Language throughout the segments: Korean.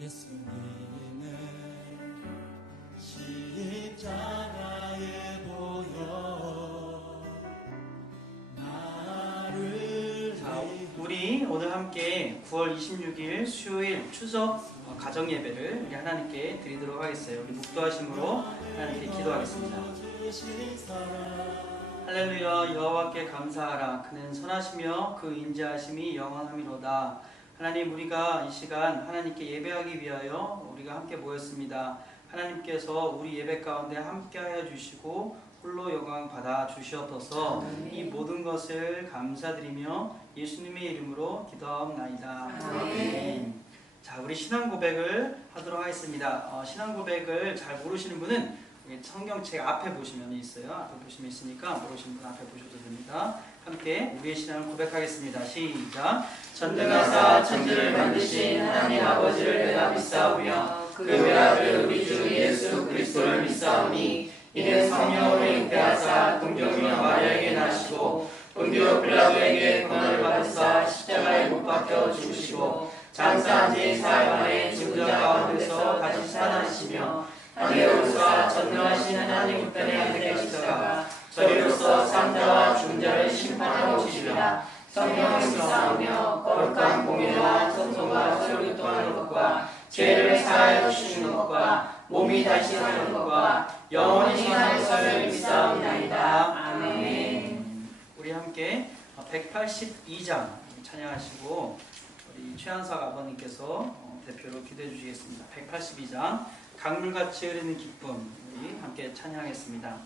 예수님의 십자가에 보여 나를 자, 우리 오늘 함께 9월 26일 수요일 추석 어, 가정 예배를 우리 하나님께 드리도록 하겠어요. 우리 묵도하심으로 하나님께 기도하겠습니다. 할렐루야 여호와께 감사하라 그는 선하시며 그 인자하심이 영원함이로다 하나님 우리가 이 시간 하나님께 예배하기 위하여 우리가 함께 모였습니다. 하나님께서 우리 예배 가운데 함께하여 주시고 홀로 영광 받아 주시옵소서. 이 모든 것을 감사드리며 예수님의 이름으로 기도하옵나이다. 아멘. 자 우리 신앙 고백을 하도록 하겠습니다. 어, 신앙 고백을 잘 모르시는 분은 성경책 앞에 보시면 있어요. 앞에 보시면 있으니까 모르시는 분 앞에 보셔도 됩니다. 함께 우리의 신앙을 고백하겠습니다. 시작. 전능하사 천지를 만드신 하나님 아버지를 내가 믿사오며 그 외아들 우리 주 예수 그리스도를 믿사오니 이는 성령으로 잉태하사 동정녀 마리아에게 나시고 본디오 빌라도에게 고난을 받으사 십자가에 못 박혀 죽으시고 장사한 지 사흘 만에 죽은 자 가운데서 다시 살아나시며 오르사 전능하신 하나님 우편에 앉아 계시다가 저리로서 상자와 중자를 오시리라 성령을 믿사오며 거룩한 공예와 천성과 설교 동하는 것과 죄를 사하여 주시는 것과 몸이 다시 사는 것과 영원히 사는 것을 믿사옵나이다. 아멘. 우리 함께 182장 찬양하시고 우리 최한석 아버님께서 어, 대표로 기도해 주시겠습니다. 182장 강물같이 흐르는 기쁨 우리 함께 찬양하겠습니다.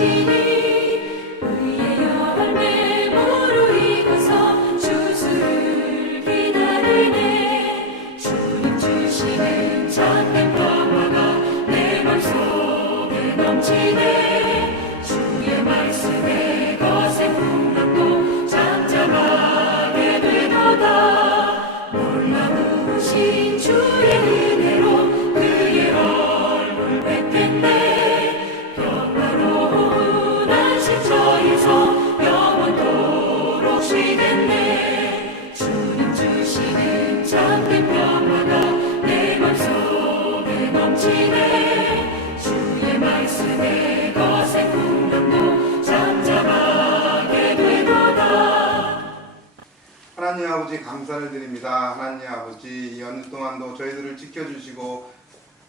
광 하나님 감사를 드립니다. 하나님 아버지 이 연휴 동안도 저희들을 지켜주시고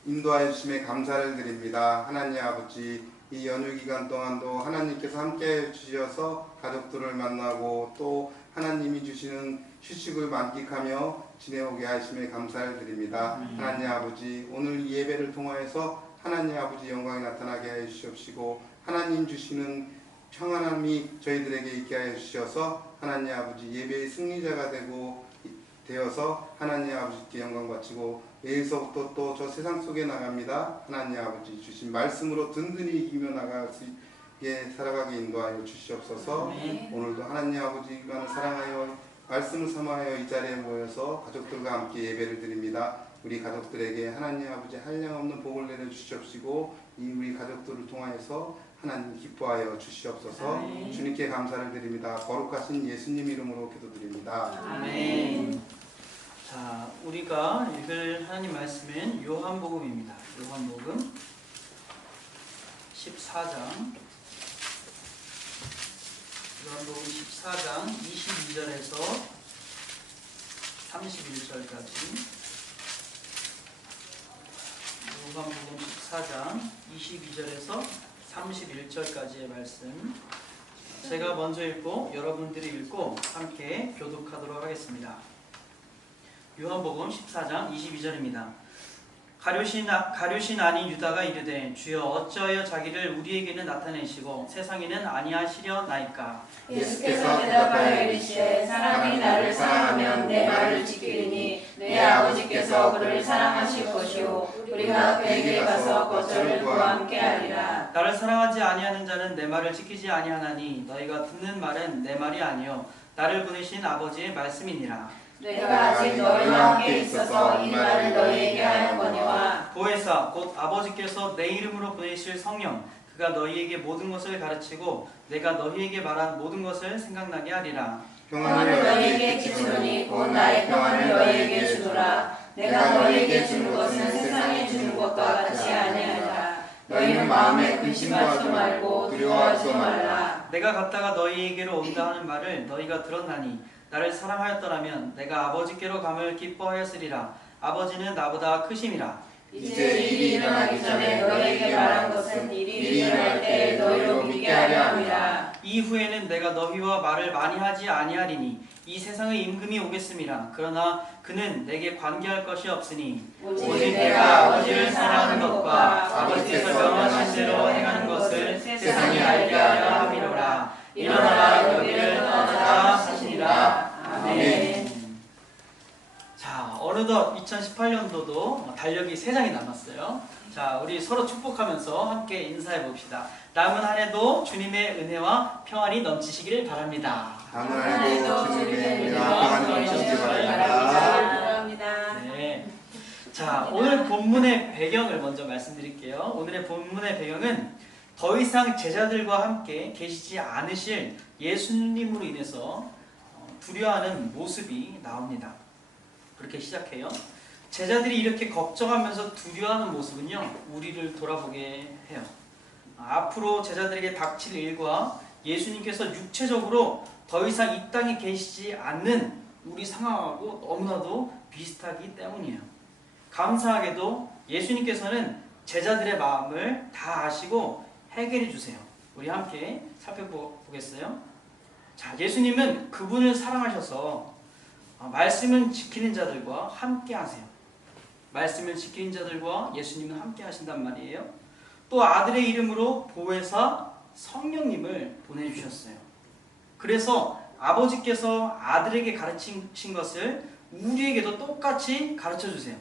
인도하여 주심에 감사를 드립니다. 하나님 아버지 이 연휴 기간 동안도 하나님께서 함께 주셔서 가족들을 만나고 또 하나님이 주시는 휴식을 만끽하며 지내오게 하심에 감사를 드립니다. 하나님 아버지 오늘 이 예배를 통하여서 하나님 아버지 영광이 나타나게 해 주시옵시고 하나님 주시는 평안함이 저희들에게 있게 하여 주셔서 하나님 아버지 예배의 승리자가 되고 되어서 하나님 아버지께 영광 바치고 여기서부터 또 저 세상 속에 나갑니다. 하나님 아버지 주신 말씀으로 든든히 이기며 나갈 수 있게 살아가게 인도하여 주시옵소서. 아멘. 오늘도 하나님 아버지만을 사랑하여 말씀을 삼아하여 이 자리에 모여서 가족들과 함께 예배를 드립니다. 우리 가족들에게 하나님 아버지 한량없는 복을 내려 주시옵시고 이 우리 가족들을 통하여서 하나님 기뻐하여 주시옵소서. 아멘. 주님께 감사를 드립니다. 거룩하신 예수님 이름으로 기도드립니다. 아멘. 자, 우리가 읽을 하나님 말씀은 요한복음입니다. 요한복음 14장 요한복음 14장 22절에서 31절까지 요한복음 14장 22절에서 31절까지의 말씀 제가 먼저 읽고 여러분들이 읽고 함께 교독하도록 하겠습니다. 요한복음 14장 22절입니다. 가룟신, 아- 가룟신 아닌 유다가 이르되 주여 어찌하여 자기를 우리에게는 나타내시고 세상에는 아니하시려 나이까? 예수께서 대답하여 이르시되 사람이 나를 사랑하면 내 말을 지키리니 내 아버지께서 그를 사랑하실 것이요. 우리가 그에게 가서 거절을 그와 함께 하리라. 나를 사랑하지 아니하는 자는 내 말을 지키지 아니하나니 너희가 듣는 말은 내 말이 아니요. 나를 보내신 아버지의 말씀이니라 내가 아직 너희와 함께 있어서 이 말을 너희에게 하는 거니와 보혜사 곧 아버지께서 내 이름으로 보내실 성령 그가 너희에게 모든 것을 가르치고 내가 너희에게 말한 모든 것을 생각나게 하리라. 평안을 너희에게 주노니 곧 나의 평안을 너희에게 주노라. 내가 너희에게 주는 것은 세상에 주는 것과 같이 아니하리라. 너희는 마음에 근심하지 말고 두려워하지 말라. 내가 갔다가 너희에게로 온다 하는 말을 너희가 들었나니 나를 사랑하였더라면 내가 아버지께로 감을 기뻐하였으리라. 아버지는 나보다 크심이라. 이제 일이 일어나기 전에 너희에게 말한 것은 일이 일어날 때 너희로 믿게 하려 함이라. 이후에는 내가 너희와 말을 많이 하지 아니하리니 이 세상의 임금이 오겠음이라 그러나 그는 내게 관계할 것이 없으니 오직 내가 아버지를 사랑하는 것과 아버지께서 명하신 대로 행하는 것을 세상이 알게 하려 함이로라. 일어나라 여기를 떠나라 하시니라. 아멘. 자 어느덧 2018년도도 달력이 3장이 남았어요 자 우리 서로 축복하면서 함께 인사해 봅시다 남은 한 해도 주님의 은혜와 평안이 넘치시기를 바랍니다 남은 한 해도 주님의 은혜와 평안이 넘치시기 바랍니다. 바랍니다. 네. 자, 오늘 본문의 배경을 먼저 말씀드릴게요. 오늘의 본문의 배경은 더 이상 제자들과 함께 계시지 않으실 예수님으로 인해서 어, 두려워하는 모습이 나옵니다. 그렇게 시작해요. 제자들이 이렇게 걱정하면서 두려워하는 모습은요, 우리를 돌아보게 해요. 앞으로 제자들에게 닥칠 일과 예수님께서 육체적으로 더 이상 이 땅에 계시지 않는 우리 상황하고 너무나도 비슷하기 때문이에요. 감사하게도 예수님께서는 제자들의 마음을 다 아시고 해결해 주세요. 우리 함께 살펴보겠어요. 자, 예수님은 그분을 사랑하셔서 어, 말씀을 지키는 자들과 함께 하세요. 말씀을 지키는 자들과 예수님은 함께 하신단 말이에요. 또 아들의 이름으로 보혜사 성령님을 보내주셨어요. 그래서 아버지께서 아들에게 가르치신 것을 우리에게도 똑같이 가르쳐 주세요.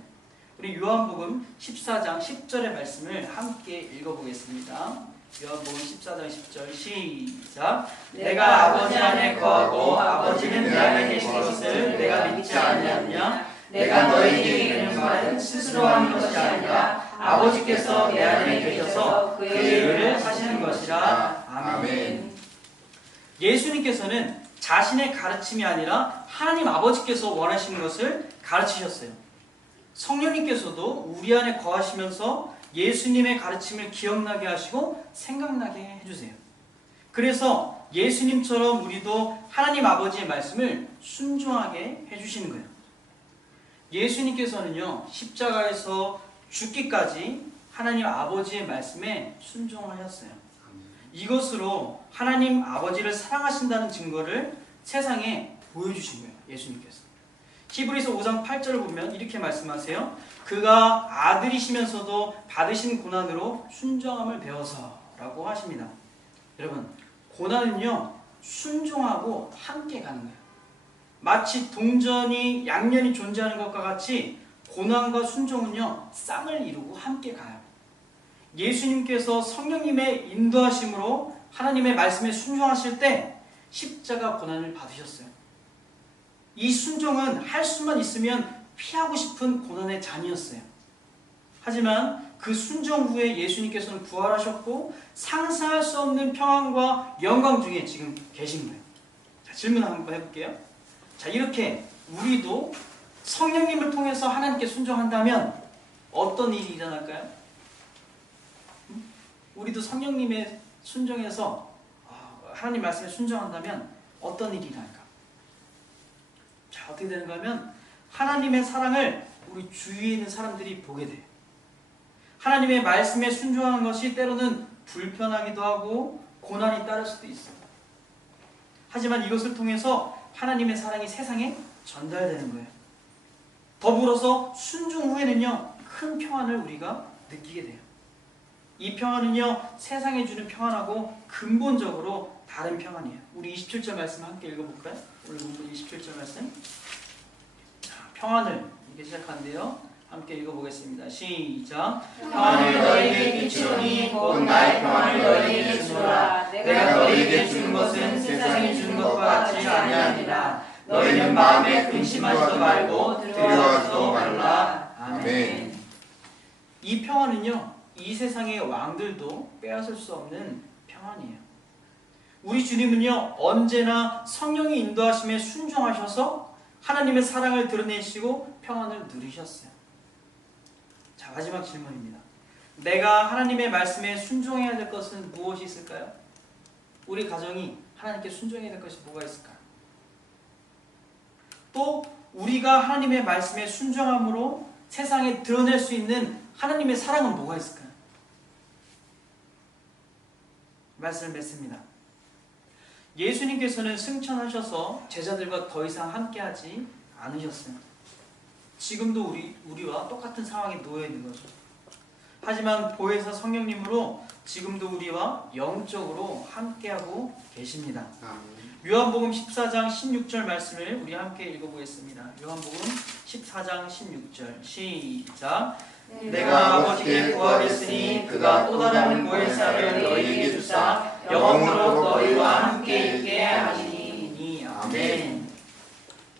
우리 요한복음 14장 10절의 말씀을 함께 읽어보겠습니다. 요한복음 14장 10절 시작. 내가 아버지 안에 거하고 아버지는 내 안에 계신 것을 내가 믿지 않느냐? 내가 너희에게 이르는 말은 스스로 하는 것이 아니라 아버지께서 내 안에 계셔서 그 일을 하시는 것이라. 아멘. 예수님께서는 자신의 가르침이 아니라 하나님 아버지께서 원하시는 것을 가르치셨어요. 성령님께서도 우리 안에 거하시면서 예수님의 가르침을 기억나게 하시고 생각나게 해주세요. 그래서 예수님처럼 우리도 하나님 아버지의 말씀을 순종하게 해주시는 거예요. 예수님께서는요, 십자가에서 죽기까지 하나님 아버지의 말씀에 순종하셨어요. 이것으로 하나님 아버지를 사랑하신다는 증거를 세상에 보여주신 거예요. 예수님께서. 히브리서 5장 8절을 보면 이렇게 말씀하세요. 그가 아들이시면서도 받으신 고난으로 순종함을 배워서 라고 하십니다. 여러분, 고난은요, 순종하고 함께 가는 거예요. 마치 동전이 양면이 존재하는 것과 같이 고난과 순종은요 쌍을 이루고 함께 가요. 예수님께서 성령님의 인도하심으로 하나님의 말씀에 순종하실 때 십자가 고난을 받으셨어요. 이 순종은 할 수만 있으면 피하고 싶은 고난의 잔이었어요. 하지만 그 순종 후에 예수님께서는 부활하셨고 상상할 수 없는 평안과 영광 중에 지금 계신 거예요. 자, 질문 한번 해볼게요. 자, 이렇게 우리도 성령님을 통해서 하나님께 순종한다면 어떤 일이 일어날까요? 음? 우리도 성령님의 순종해서 아, 하나님 말씀에 순종한다면 어떤 일이 일어날까? 자, 어떻게 되는가 하면 하나님의 사랑을 우리 주위에 있는 사람들이 보게 돼요. 하나님의 말씀에 순종하는 것이 때로는 불편하기도 하고 고난이 따를 수도 있어요. 하지만 이것을 통해서 하나님의 사랑이 세상에 전달되는 거예요. 더불어서 순종 후에는요, 큰 평안을 우리가 느끼게 돼요. 이 평안은요, 세상에 주는 평안하고 근본적으로 다른 평안이에요. 우리 27절 말씀 함께 읽어볼까요? 오늘 본문 27절 말씀. 자, 평안을 이렇게 시작하는데요. 함께 읽어보겠습니다. 시작. 평안을 너희에게 끼치노니 곧 나의 평안을 너희에게 주노라 내가 너희에게 주는 것은 세상이 주는 것과 같지 아니하니라 너희는 마음에 근심하지도 말고 두려워하지도 말라 아멘. 이 평안은요, 이 세상의 왕들도 빼앗을 수 없는 평안이에요. 우리 주님은요, 언제나 성령의 인도하심에 순종하셔서 하나님의 사랑을 드러내시고 평안을 누리셨어요. 자, 마지막 질문입니다. 내가 하나님의 말씀에 순종해야 될 것은 무엇이 있을까요? 우리 가정이 하나님께 순종해야 될 것이 뭐가 있을까요? 또 우리가 하나님의 말씀에 순종함으로 세상에 드러낼 수 있는 하나님의 사랑은 뭐가 있을까요? 말씀을 맺습니다. 예수님께서는 승천하셔서 제자들과 더 이상 함께하지 않으셨어요. 지금도 우리 우리와 똑같은 상황에 놓여 있는 거죠. 하지만 보혜사 성령님으로 지금도 우리와 영적으로 함께하고 계십니다. 요한복음 14장 16절 말씀을 우리 함께 읽어보겠습니다. 요한복음 14장 16절 시작. 내가 아버지께 구하겠으니 그가 또 다른 보혜사를 너희에게 주사 영원토록 너희와 함께 있게 하시니 아멘.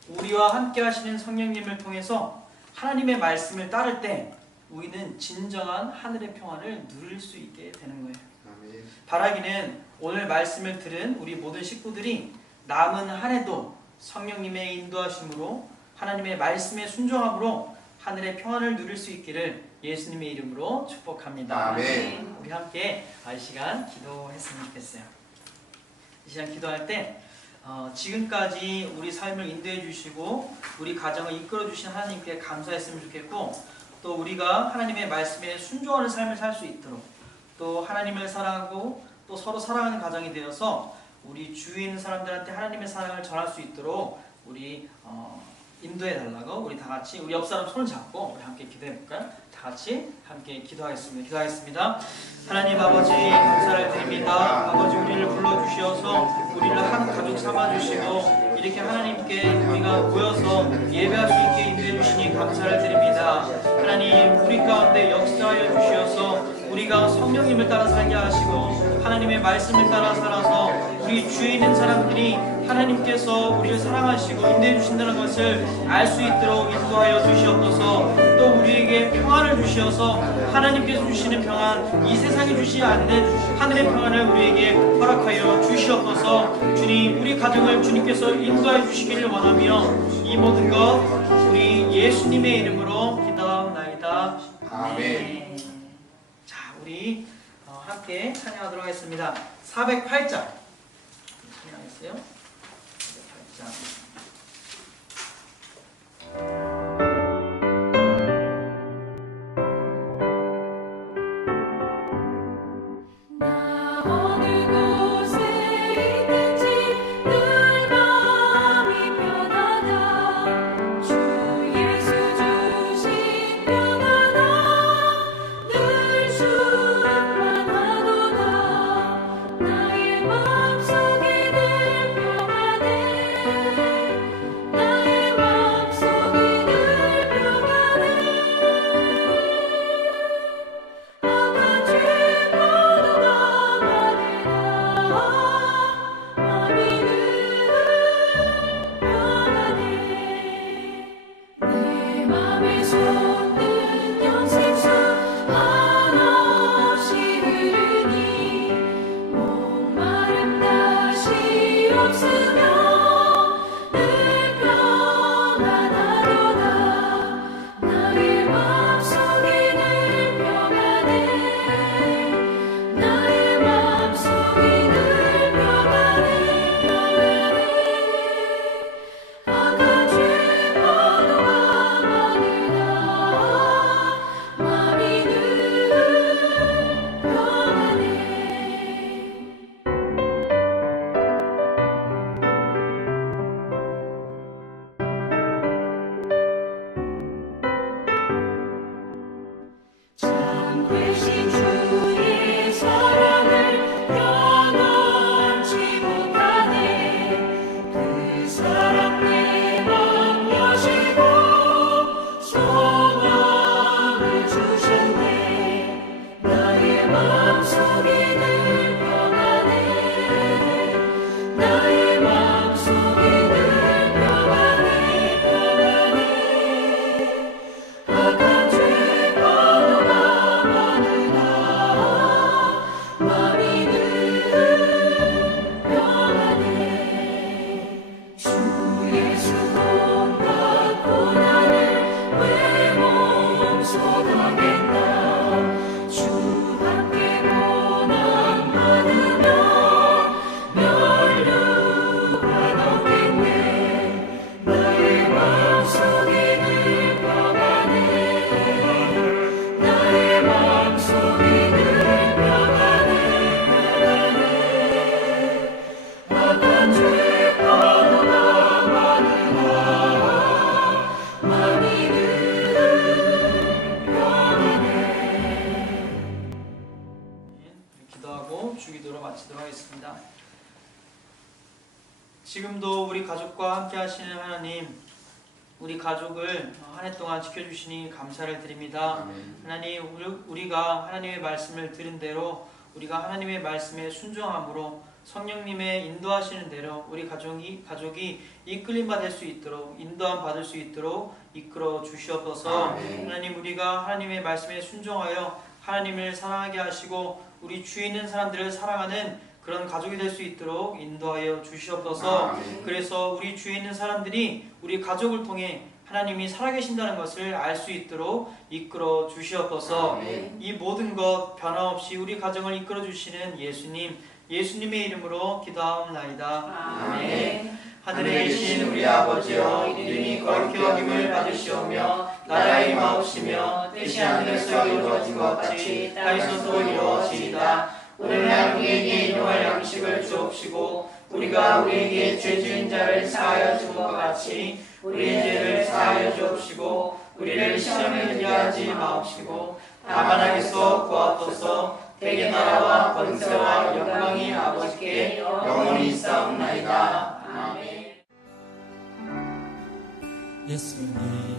우리와 함께 하시는 성령님을 통해서 하나님의 말씀을 따를 때 우리는 진정한 하늘의 평안을 누릴 수 있게 되는 거예요. 아멘. 바라기는 오늘 말씀을 들은 우리 모든 식구들이 남은 한 해도 성령님의 인도하심으로 하나님의 말씀에 순종함으로 하늘의 평안을 누릴 수 있기를 예수님의 이름으로 축복합니다. 아멘. 우리 함께 이 시간 기도했으면 좋겠어요. 이 시간 기도할 때 어, 지금까지 우리 삶을 인도해 주시고 우리 가정을 이끌어 주신 하나님께 감사했으면 좋겠고 또 우리가 하나님의 말씀에 순종하는 삶을 살 수 있도록 또 하나님을 사랑하고 또 서로 사랑하는 가정이 되어서 우리 주위에 있는 사람들한테 하나님의 사랑을 전할 수 있도록 우리 어, 인도해 달라고 우리 다 같이 우리 옆 사람 손을 잡고 우리 함께 기도해 볼까요? 다 같이 함께 기도하겠습니다. 기도하겠습니다. 하나님 아버지 감사를 드립니다. 아버지 우리를 불러 주시어서 우리를 한 가족 삼아 주시고 이렇게 하나님께 우리가 모여서 예배할 수 있게 인도해 주시니 감사를 드립니다. 하나님 우리 가운데 역사하여 주시어서 우리가 성령님을 따라 살게 하시고 하나님의 말씀을 따라 살아서 우리 주위에 있는 사람들이 하나님께서 우리를 사랑하시고 인도해 주신다는 것을 알 수 있도록 인도하여 주시옵소서. 또 우리에게 평안을 주시어서 하나님께서 주시는 평안 이 세상이 주시지 않는 하늘의 평안을 우리에게 허락하여 주시옵소서. 주님 우리 가정을 주님께서 인도해 주시기를 원하며 이 모든 것 우리 예수님의 이름으로 기도하옵나이다. 아멘. 자 우리 어, 함께 찬양하도록 하겠습니다. 408장 찬양하겠어요 Gotcha. 지금도 우리 가족과 함께 하시는 하나님, 우리 가족을 한 해 동안 지켜주시니 감사를 드립니다. 하나님, 우리- 우리가 하나님의 말씀을 들은 대로 우리가 하나님의 말씀에 순종함으로 성령님의 인도하시는 대로 우리 가족이 가족이 이끌림 받을 수 있도록 인도함 받을 수 있도록 이끌어 주시옵소서. 하나님 우리가 하나님의 말씀에 순종하여 하나님을 사랑하게 하시고 우리 주위 있는 사람들을 사랑하는 그런 가족이 될 수 있도록 인도하여 주시옵소서. 그래서 우리 주위에 있는 사람들이 우리 가족을 통해 하나님이 살아계신다는 것을 알 수 있도록 이끌어 주시옵소서. 이 모든 것 변함없이 우리 가정을 이끌어 주시는 예수님, 예수님의 이름으로 기도하옵나이다. 아멘. 하늘에 계신 우리 아버지여 이름이 거룩히 여김을 받으시오며 나라의 마옵시며 뜻이 하늘에서 이루어진 것 같이 땅에서도 이루어지이다. 오늘날 우리에게 일용할 양식을 주옵시고 우리가 우리에게 죄지은 자를 사하여 준 것 같이 우리의 죄를 사하여 주옵시고 우리를 시험에 들게 하지 마옵시고 다만 하겠소 구하옵소서 대개 나라와 권세와 영광이 아버지께 영원히 있사옵나이다. 아멘. 예수님